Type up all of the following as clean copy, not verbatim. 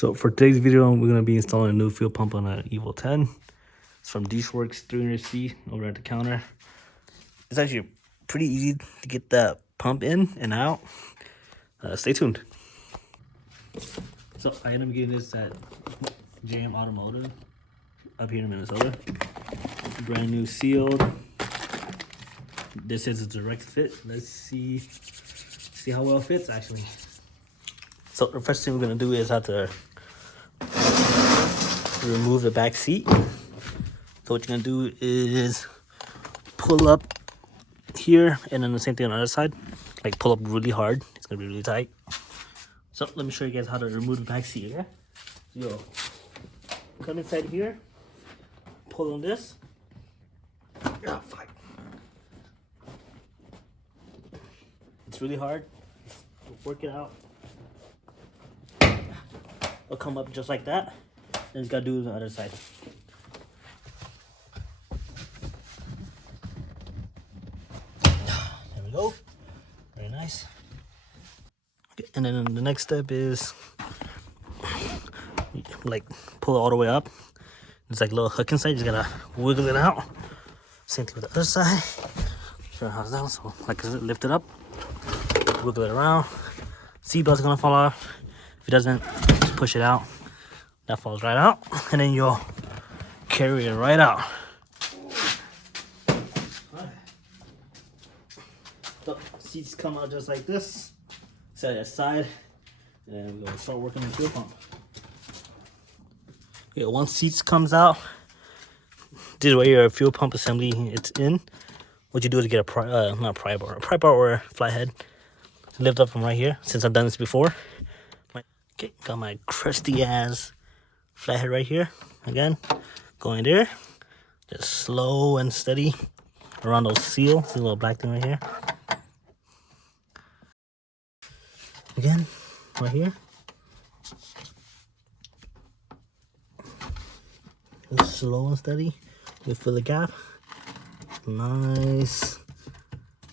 So for today's video, we're gonna be installing a new fuel pump on an Evo 10. It's from Dishworks 300C over at the counter. It's actually pretty easy to get that pump in and out. Stay tuned. So I ended up getting this at JM Automotive up here in Minnesota. Brand new sealed. This is a direct fit. Let's see how well it fits actually. So the first thing we're gonna do is have to remove the back seat. So what you're gonna do is pull up here, and then the same thing on the other side. Like pull up really hard. It's gonna be really tight. So let me show you guys how to remove the back seat. Okay? So come inside here, pull on this. Oh, fuck. It's really hard. Work it out. It'll come up just like that. And it's gotta do the other side. There we go. Very nice. Okay, and then the next step is like pull it all the way up. There's like a little hook inside. You just gotta wiggle it out. Same thing with the other side. Show you how it's done. So like lift it up, wiggle it around. Seatbelt's gonna fall off. If it doesn't, just push it out. That falls right out, and then you'll carry it right out. So seats come out just like this. Set it aside, and then we're gonna start working on the fuel pump. Okay, once seats comes out, this is where your fuel pump assembly it's in. What you do is get a not pry bar or a flathead. Lift up from right here. Since I've done this before. Okay, got my crusty ass flathead right here. Again, going there. Just slow and steady around those seals. This little black thing right here. Again, right here. Just slow and steady. You fill the gap. Nice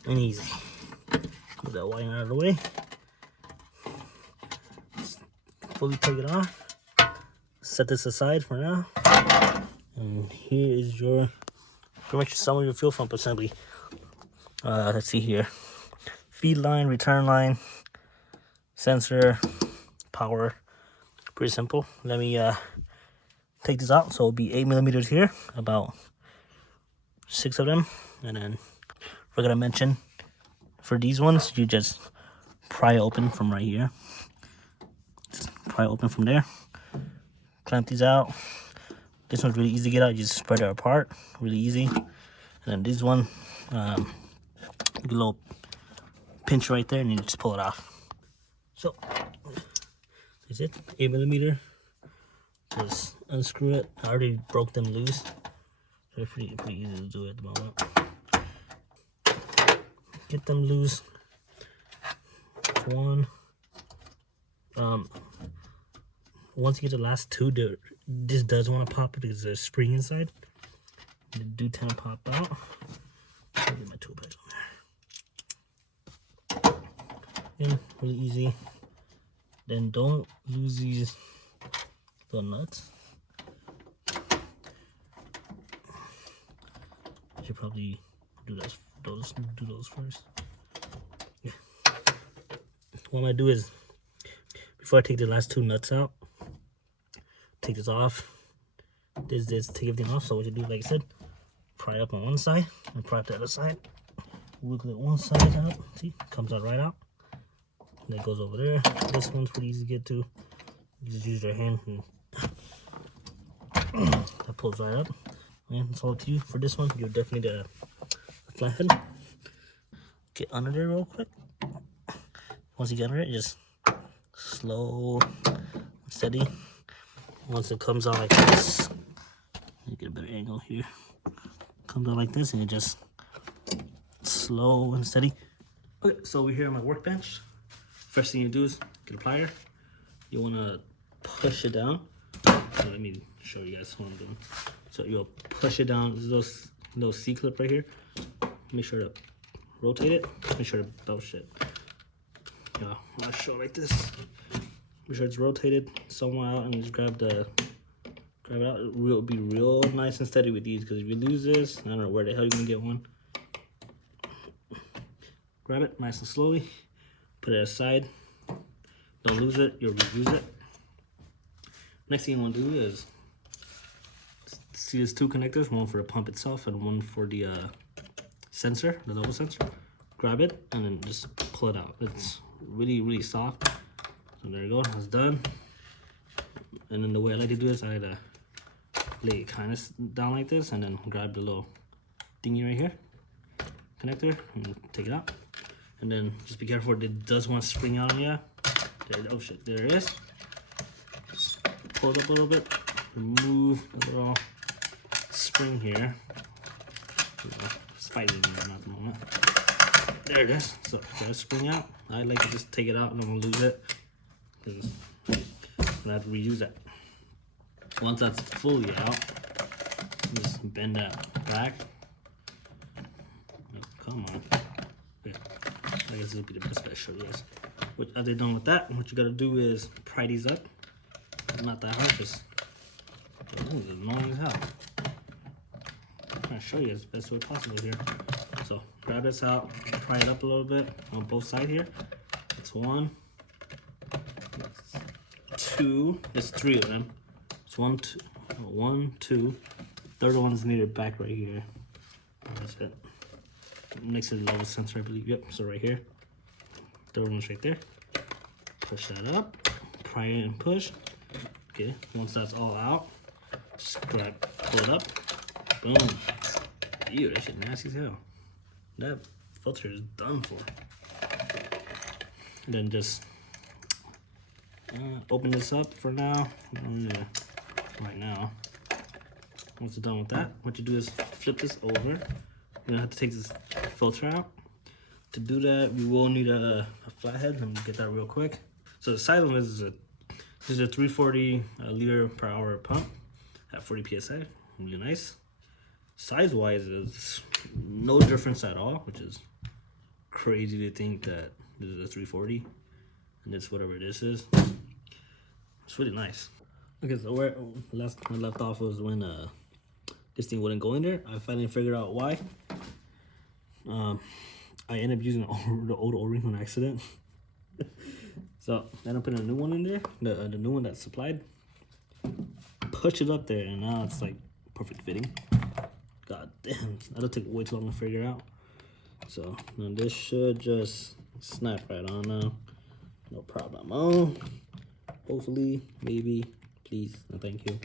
and easy. Move that wire out of the way. Fully take it off. Set this aside for now. And here is your pretty much some of your fuel pump assembly. Let's see here. Feed line, return line, sensor, power. Pretty simple. Let me take this out. So it'll be 8mm here, about 6 of them. And then we're gonna mention for these ones, you just pry open from right here. Just pry open from there. Clamp these out. This one's really easy to get out. You just spread it apart, really easy. And then this one, a little pinch right there, and you just pull it off. So that's it. 8mm. Just unscrew it. I already broke them loose. So it's pretty easy to do at the moment. Get them loose. One. Once you get the last two, this does want to pop because there's a spring inside. They do tend to pop out. I'll get my tool back on there. Again, really easy. Then don't lose these little nuts. I should probably do those first. Yeah. What I'm gonna do is, before I take the last two nuts out, take this off. This take everything off. So what you do, like I said, pry up on one side and pry up the other side. Wiggle it one side out. See, comes out right out. And that goes over there. This one's pretty easy to get to. You just use your hand and that pulls right up. And it's all to you. For this one, you'll definitely need a flathead. Get under there real quick. Once you get under it, just slow, steady. Once it comes out like this, let me get a better angle here. Comes out like this, and you just slow and steady. Okay, so we're here on my workbench. First thing you do is get a plier. You want to push it down. So let me show you guys what I'm doing. So you'll push it down. There's little C clip right here. Make sure to rotate it. Make sure to belt shit. Yeah, I'll show it like this. Make sure it's rotated somewhere out, and just grab it out. It'll be real nice and steady with these, because if you lose this, I don't know where the hell you're gonna get one. Grab it nice and slowly, put it aside. Don't lose it, you'll reuse it. Next thing you want to do is, see these two connectors, one for the pump itself and one for the sensor, the level sensor. Grab it and then just pull it out. It's really soft. So there you go, that's done. And then the way I like to do this, I like to lay it kind of down like this, and then grab the little thingy right here, connector, and take it out. And then just be careful, it does want to spring out on you. There, oh shit, there it is. Just pull it up a little bit, remove the little spring here. It's fighting me at the moment. There it is. So gotta spring out. I like to just take it out and I'm gonna lose it, because I'm gonna have to reuse that. Once that's fully out, just bend that back. Oh, come on. Okay. I guess this would be the best way to show you guys. After you're done with that, what you gotta do is pry these up. Not that hard, just it's annoying as hell. I'm trying to show you the best way possible here. So grab this out, pry it up a little bit on both sides here. That's one, two, there's three of them. It's one, two. Third one's near the back right here. That's it. Next to the level sensor, I believe. Yep, so right here. Third one's right there. Push that up, pry it and push. Okay, once that's all out, just grab, pull it up, boom. Ew, that shit nasty as hell. That filter is done for. And then just open this up for now. Right now. Once you're done with that, what you do is flip this over. You're gonna have to take this filter out. To do that, we will need a flathead. Let me get that real quick. So the size of this is a 340 liter per hour pump at 40 psi. Really nice. Size-wise, it's no difference at all, which is crazy to think that this is a 340 and it's whatever this is. It's really nice. Okay, so where I left off was when this thing wouldn't go in there. I finally figured out why. I ended up using the old O-ring on accident. So then I put a new one in there, the new one that's supplied. Push it up there, and now it's like perfect fitting. God damn, that'll take way too long to figure out. So now this should just snap right on now. No problem. Oh, hopefully, maybe, please, no thank you.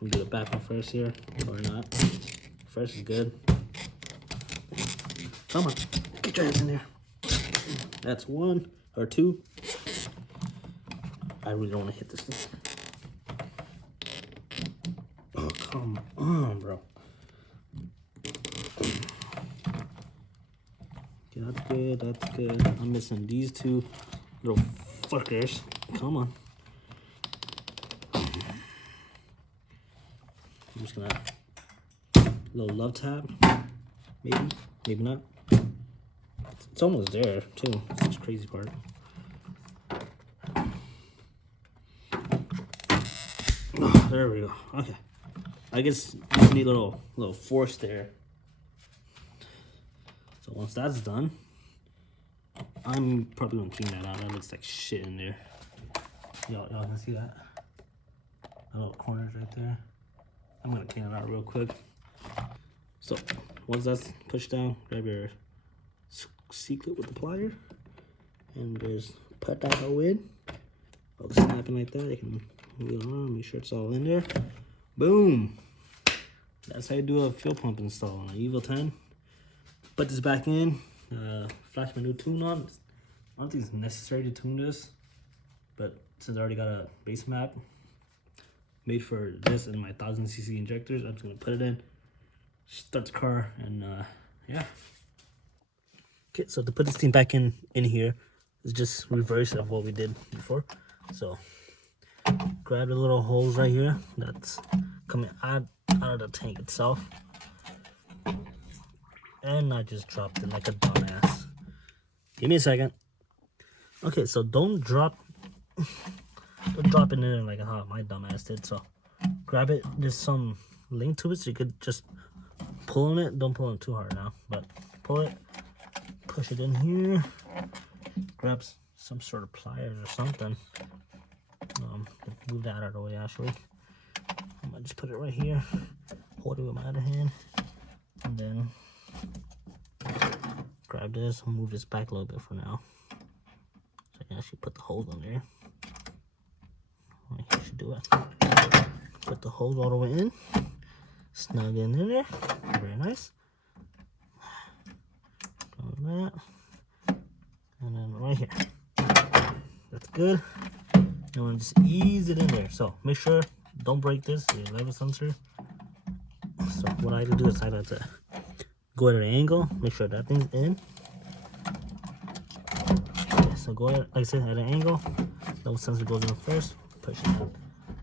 We'll do the back one first here, or not. First is good. Come on, get your ass in there. That's one or two. I really don't want to hit this thing. Oh, come on, bro. Okay, that's good, that's good. I'm missing these two little fuckers. Come on. I'm just gonna little love tap. Maybe not. It's almost there too. That's the crazy part. Oh, there we go. Okay. I guess you need a little force there. So once that's done, I'm probably gonna clean that out. That looks like shit in there. Y'all can see that? The little corners right there. I'm gonna clean it out real quick. So once that's pushed down, grab your C-clip with the plier and just put that hole in. I'll snap it like that. You can move it around, make sure it's all in there. Boom! That's how you do a fuel pump install on an Evil 10. Put this back in, flash my new tune on. I don't think it's necessary to tune this, but since I already got a base map made for this and my 1000cc injectors, I'm just gonna put it in, start the car, and yeah. Okay, so to put this thing back in here is just reverse of what we did before. So grab the little holes right here that's coming out of the tank itself, and I just dropped it like a dumbass. Give me a second. Okay, so don't drop drop it in there like how my dumbass did. So grab it. There's some link to it, so you could just pull on it. Don't pull on it too hard now, but pull it, push it in here, grab some sort of pliers or something. Move that out of the way. Actually, I might just put it right here, hold it with my other hand, and then grab this and move this back a little bit for now, so I can actually put the holes on there. I should do it. Put the holes all the way in, snug in there, very nice. That, and then right here. That's good. And we'll just ease it in there. So make sure don't break this. The level sensor. So what I do is I like to go at an angle, make sure that thing's in. Okay, so go at, like I said, at an angle. Level sensor goes in first. Push it down.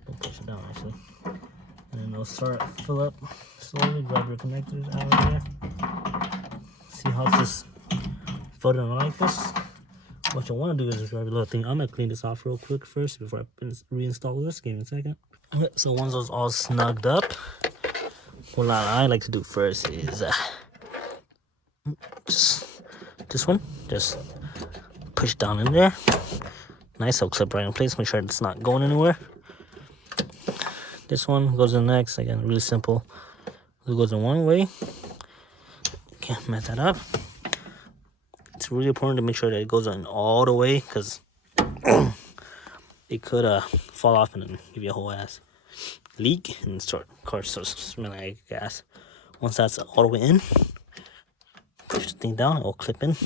Don't push it down actually. And then it'll start fill up slowly. Grab your connectors out of there. See how it's just floating like this. What you want to do is just grab a little thing. I'm gonna clean this off real quick first before I reinstall this. Give me a second. Okay, so once those all snugged up, what I like to do first is just this one. Just push down in there. Nice, so clip right in place. Make sure it's not going anywhere. This one goes in next. Again, really simple. It goes in one way. Can't mess that up. It's really important to make sure that it goes in all the way, because it could fall off and then give you a whole ass leak and start, of course, smelling like gas. Once that's all the way in, push the thing down, it will clip in.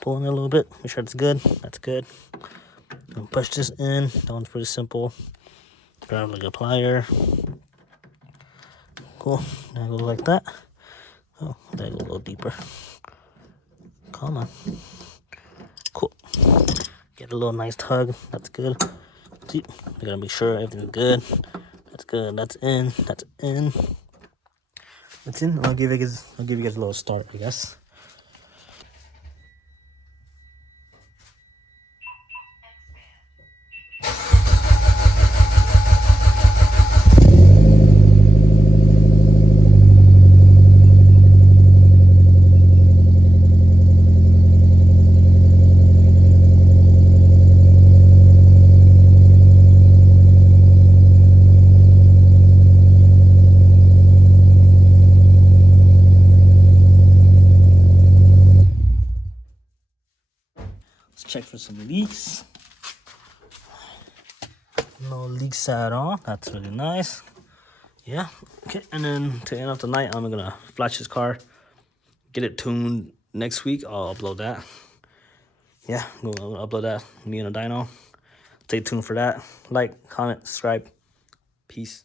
Pull in a little bit, make sure it's good. That's good. And push this in. That one's pretty simple. Grab like a plier. Cool. Now go like that. Oh, that go a little deeper. Come on. Cool. Get a little nice tug. That's good. See, we gotta make sure everything's good. That's good. That's in. That's in. That's in. I'll give you guys a little start, I guess. Let's check for some leaks. No leaks at all. That's really nice. Yeah. Okay. And then to end off the night, I'm gonna flash this car, get it tuned. Next week, I'll upload that. Yeah, I'm gonna upload that. Me and a dyno. Stay tuned for that. Like, comment, subscribe. Peace.